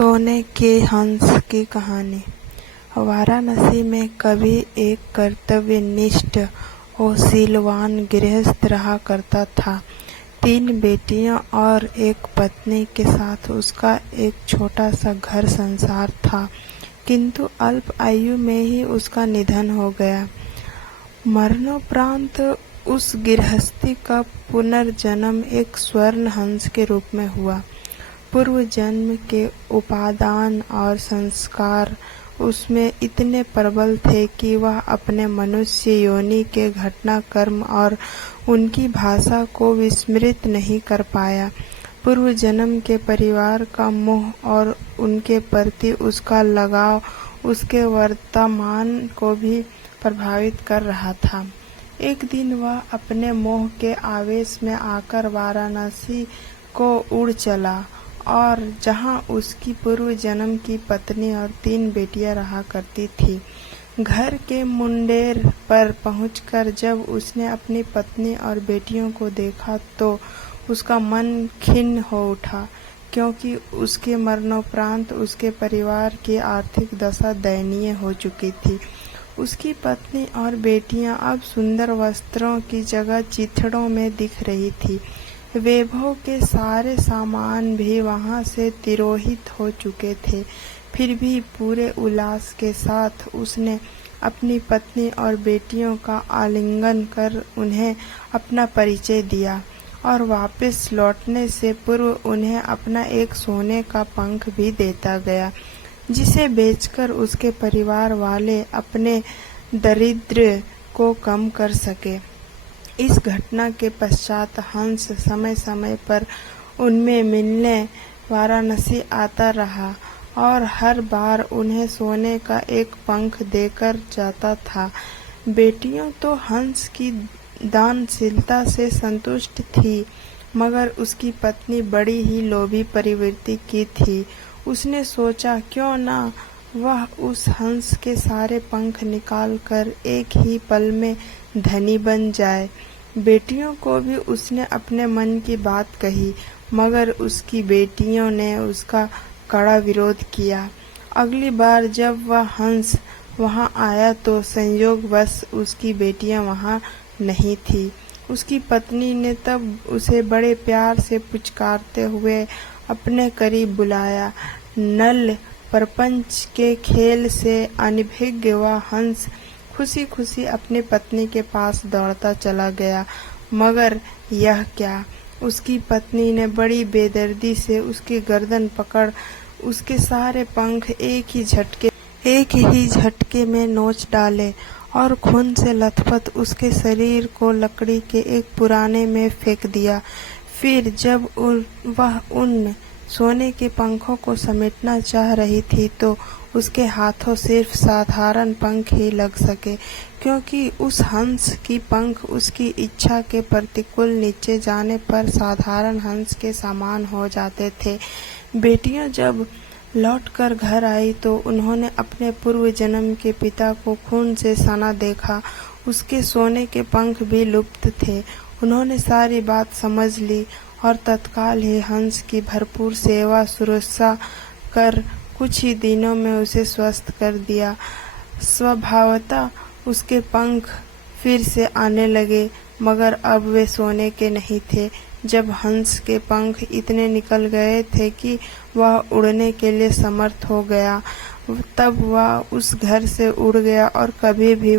सोने के हंस की कहानी। वाराणसी में कभी एक कर्तव्यनिष्ठ और शीलवान गृहस्थ रहा करता था। 3 बेटियां और एक पत्नी के साथ उसका एक छोटा सा घर संसार था, किंतु अल्प आयु में ही उसका निधन हो गया। मरणोपरांत उस गृहस्थी का पुनर्जन्म एक स्वर्ण हंस के रूप में हुआ। पूर्व जन्म के उपादान और संस्कार उसमें इतने प्रबल थे कि वह अपने मनुष्य योनि के घटनाक्रम और उनकी भाषा को विस्मृत नहीं कर पाया। पूर्व जन्म के परिवार का मोह और उनके प्रति उसका लगाव उसके वर्तमान को भी प्रभावित कर रहा था। एक दिन वह अपने मोह के आवेश में आकर वाराणसी को उड़ चला और जहां उसकी पूर्व जन्म की पत्नी और 3 बेटियां रहा करती थी। घर के मुंडेर पर पहुंचकर जब उसने अपनी पत्नी और बेटियों को देखा तो उसका मन खिन्न हो उठा, क्योंकि उसके मरणोपरांत उसके परिवार की आर्थिक दशा दयनीय हो चुकी थी। उसकी पत्नी और बेटियां अब सुंदर वस्त्रों की जगह चिथड़ों में दिख रही थी। वैभव के सारे सामान भी वहां से तिरोहित हो चुके थे। फिर भी पूरे उल्लास के साथ उसने अपनी पत्नी और बेटियों का आलिंगन कर उन्हें अपना परिचय दिया और वापस लौटने से पूर्व उन्हें अपना एक सोने का पंख भी देता गया, जिसे बेचकर उसके परिवार वाले अपने दारिद्र्य को कम कर सके। इस घटना के पश्चात हंस समय समय पर उनमें मिलने वाराणसी आता रहा और हर बार उन्हें सोने का एक पंख देकर जाता था। बेटियों तो हंस की दानशीलता से संतुष्ट थी, मगर उसकी पत्नी बड़ी ही लोभी प्रवृत्ति की थी। उसने सोचा क्यों ना वह उस हंस के सारे पंख निकालकर एक ही पल में धनी बन जाए। बेटियों को भी उसने अपने मन की बात कही, मगर उसकी बेटियों ने उसका कड़ा विरोध किया। अगली बार जब वह हंस वहां आया तो संयोगवश उसकी बेटियां वहां नहीं थी। उसकी पत्नी ने तब उसे बड़े प्यार से पुचकारते हुए अपने करीब बुलाया। नल प्रपंच के खेल से अनभिज्ञ वह हंस खुशी खुशी अपनी पत्नी के पास दौड़ता चला गया, मगर यह क्या, उसकी पत्नी ने बड़ी बेदर्दी से उसकी गर्दन पकड़ उसके सारे पंख एक ही झटके में नोच डाले और खून से लथपथ उसके शरीर को लकड़ी के एक पुराने में फेंक दिया। फिर जब वह उन सोने के पंखों को समेटना चाह रही थी तो उसके हाथों सिर्फ साधारण पंख ही लग सके, क्योंकि उस हंस की पंख उसकी इच्छा के प्रतिकूल नीचे जाने पर साधारण हंस के समान हो जाते थे। बेटियां जब लौटकर घर आई तो उन्होंने अपने पूर्व जन्म के पिता को खून से सना देखा। उसके सोने के पंख भी लुप्त थे। उन्होंने सारी बात समझ ली और तत्काल ही हंस की भरपूर सेवा शुश्रूषा कर कुछ ही दिनों में उसे स्वस्थ कर दिया। स्वभावतः उसके पंख फिर से आने लगे, मगर अब वे सोने के नहीं थे। जब हंस के पंख इतने निकल गए थे कि वह उड़ने के लिए समर्थ हो गया, तब वह उस घर से उड़ गया और कभी भी